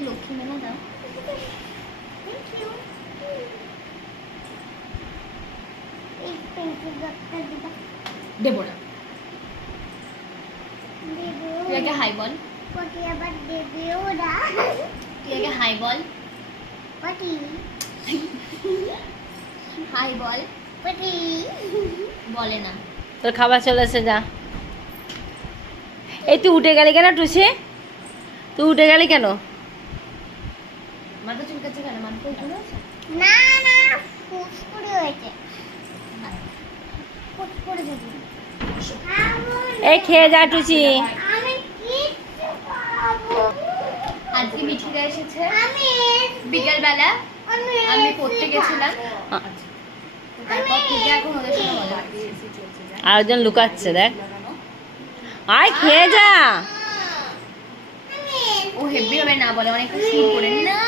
লক্ষ্মী মেলা দাও। দেবো না। তুই আগে হাই বল। তুই আগে হাই বল। হাই বল। বলে না। তোর খাবার চলে এসে যা। এই তুই উঠে গেলি কেন টুসি? তুই উঠে গেলি কেন? মাথা চুলকাচ্ছে কেন? মাথা চুল আছে? না না, ফুসকুড়ি হয়েছে। ফুসকুড়ি দিদি। এই খেয়ে যা টুসি। আমি কিচ্ছু খাবো। আজকে মিঠিরা এসেছে আমি বিকেল বেলা। আমি পড়তে গেছিলাম। আ- তারপর থেকে এখন ওদের সাথে মজা করছি। আরেকজন লুকাচ্ছে দেখ। আয় খেয়ে যা। ও হেব্বি হবে না বলে অনেকটা শুরু করে না